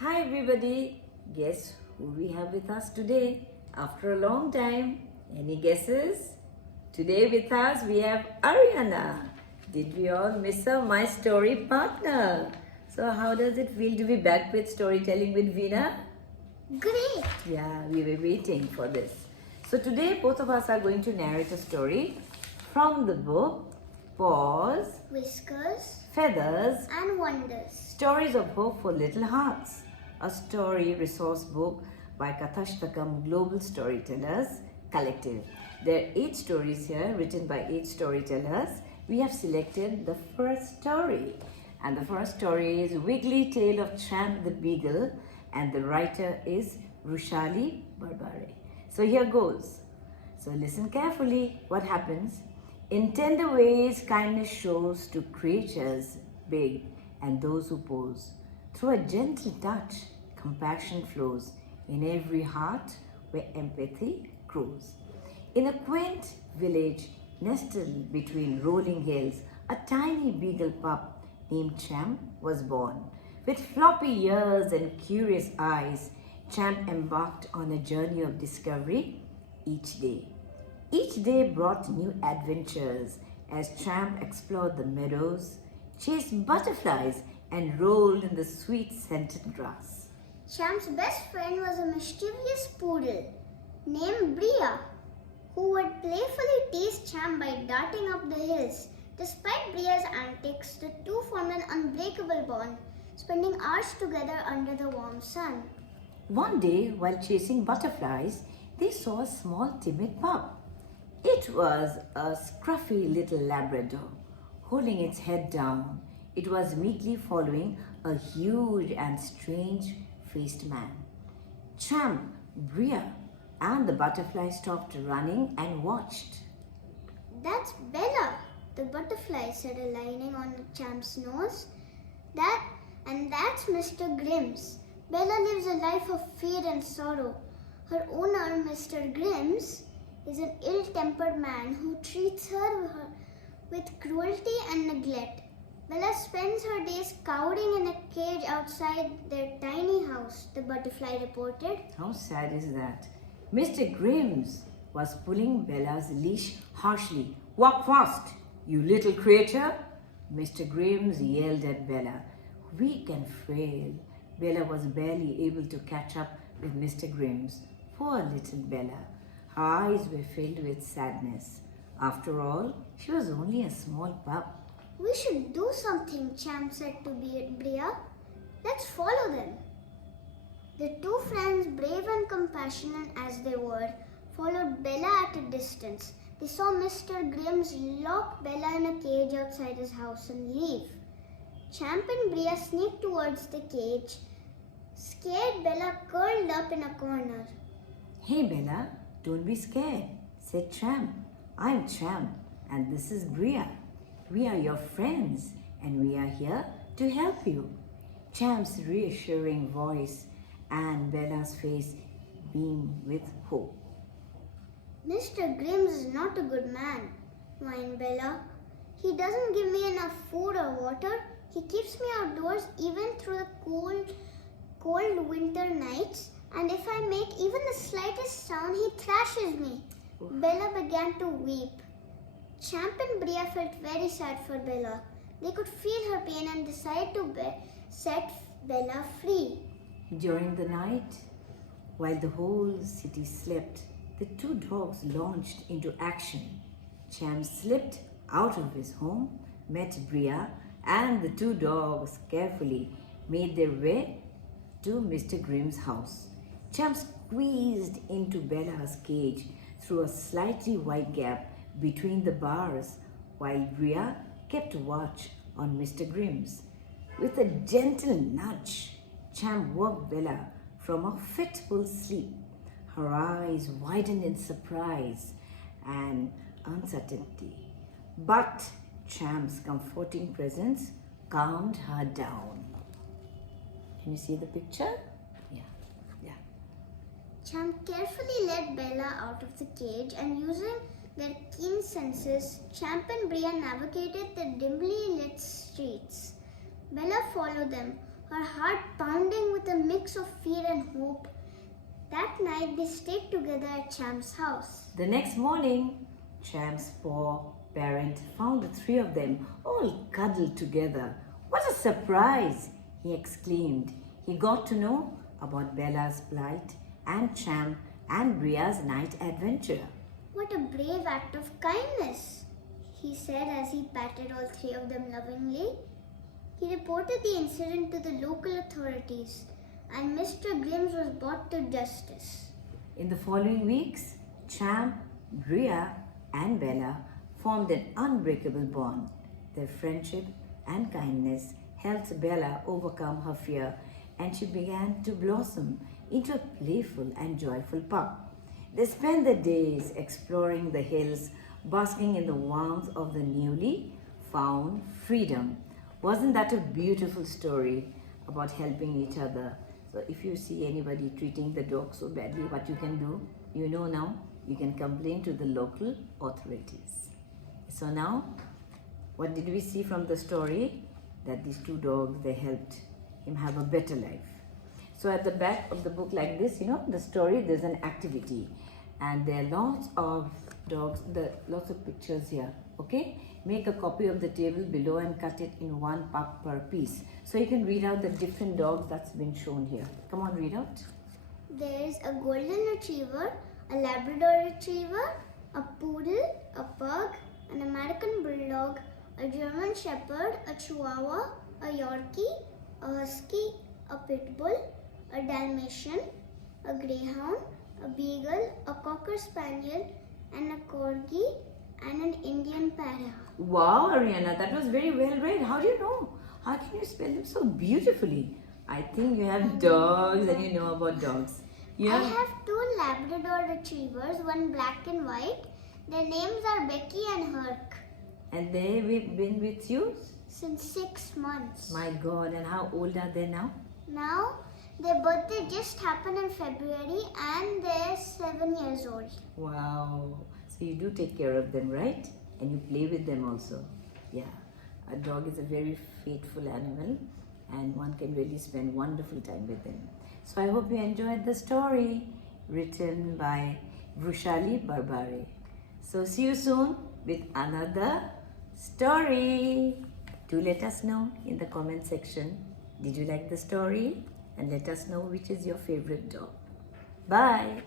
Hi everybody, guess who we have with us today after a long time? Any guesses? Today with us we have Ariana. Did we all miss our My Story partner? So how does it feel to be back with storytelling with Veena? Great! Yeah, we were waiting for this. So today both of us are going to narrate a story from the book Paws, Whiskers Feathers, and Wonders. Stories of Hope for Little Hearts, a story resource book by Kathashtakam Global Storytellers Collective. There are 8 stories here written by 8 storytellers. We have selected the first story. And the first story is Wiggly Tale of Champ the Beagle, and the writer is Vrushali Barbare. So here goes. So listen carefully what happens. In tender ways, kindness shows to creatures big and those who pose. Through a gentle touch, compassion flows in every heart where empathy grows. In a quaint village nestled between rolling hills, a tiny beagle pup named Champ was born. With floppy ears and curious eyes, Champ embarked on a journey of discovery each day. Each day brought new adventures as Champ explored the meadows, chased butterflies, and rolled in the sweet scented grass. Champ's best friend was a mischievous poodle named Bria, who would playfully tease Champ by darting up the hills. Despite Bria's antics, the two formed an unbreakable bond, spending hours together under the warm sun. One day, while chasing butterflies, they saw a small timid pup. It was a scruffy little Labrador, holding its head down. It was meekly following a huge and strange-faced man. Champ, Bria, and the butterfly stopped running and watched. That's Bella, the butterfly said, alighting on Champ's nose. That's Mr. Grimm's. Bella lives a life of fear and sorrow. Her owner, Mr. Grimm's, is an ill-tempered man who treats her with cruelty and neglect. Bella spends her days cowering in a cage outside their tiny house, the butterfly reported. How sad is that? Mr. Grimm's was pulling Bella's leash harshly. Walk fast, you little creature! Mr. Grimm's yelled at Bella. Weak and frail, Bella was barely able to catch up with Mr. Grimm's. Poor little Bella. Her eyes were filled with sadness. After all, she was only a small pup. We should do something, Champ said to Bria. Let's follow them. The two friends, brave and compassionate as they were, followed Bella at a distance. They saw Mr. Grimm's lock Bella in a cage outside his house and leave. Champ and Bria sneaked towards the cage. Scared, Bella curled up in a corner. Hey Bella, don't be scared, said Champ. I'm Champ and this is Bria. We are your friends and we are here to help you. Champ's reassuring voice and Bella's face beamed with hope. Mr. Grimm's is not a good man, whined Bella. He doesn't give me enough food or water. He keeps me outdoors even through the cold winter nights. And if I make even the slightest sound, he thrashes me. Bella began to weep. Champ and Bria felt very sad for Bella. They could feel her pain and decided to set Bella free. During the night, while the whole city slept, the two dogs launched into action. Champ slipped out of his home, met Bria, and the two dogs carefully made their way to Mr. Grimm's house. Champ squeezed into Bella's cage through a slightly wide gap between the bars, while Bria kept watch on Mr. Grimm's. With a gentle nudge, Champ woke Bella from a fitful sleep. Her eyes widened in surprise and uncertainty. But Champ's comforting presence calmed her down. Can you see the picture? Yeah. Champ carefully led Bella out of the cage and using their keen senses, Champ and Bria navigated the dimly lit streets. Bella followed them, her heart pounding with a mix mix of fear and hope. That night they stayed together at Champ's house. The next morning, Champ's poor parent found the three of them all cuddled together. What a surprise! He exclaimed. He got to know about Bella's plight and Champ and Ria's night adventure. What a brave act of kindness, he said as he patted all three of them lovingly. He reported the incident to the local authorities, and Mr. Grimm's was brought to justice. In the following weeks, Champ, Ria, and Bella formed an unbreakable bond. Their friendship and kindness helped Bella overcome her fear, and she began to blossom into a playful and joyful pup. They spent their days exploring the hills, basking in the warmth of the newly found freedom. Wasn't that a beautiful story about helping each other? So if you see anybody treating the dog so badly, what you can do, you know now, you can complain to the local authorities. So now, what did we see from the story? That these two dogs, they helped him have a better life. So at the back of the book like this, the story, there's an activity. And there are lots of dogs, lots of pictures here, okay? Make a copy of the table below and cut it in one pup per piece. So you can read out the different dogs that's been shown here. Come on, read out. There's a golden retriever, a Labrador retriever, a poodle, a pug, an American bulldog, a German shepherd, a chihuahua, a Yorkie, a husky, a pit bull, a Dalmatian, a greyhound, a beagle, a cocker spaniel, and a corgi, and an Indian parrot. Wow, Ariana, that was very well read. How do you know? How can you spell them so beautifully? I think you have dogs and you know about dogs. I have two Labrador retrievers, one black and white. Their names are Becky and Herc. And they've been with you? Since 6 months. My God, and how old are they now? Now, their birthday just happened in February and they're 7 years old. Wow. So you do take care of them, right? And you play with them also. Yeah. A dog is a very faithful animal and one can really spend wonderful time with them. So I hope you enjoyed the story written by Vrushali Barbare. So see you soon with another story. Do let us know in the comment section. Did you like the story? And let us know which is your favorite dog. Bye.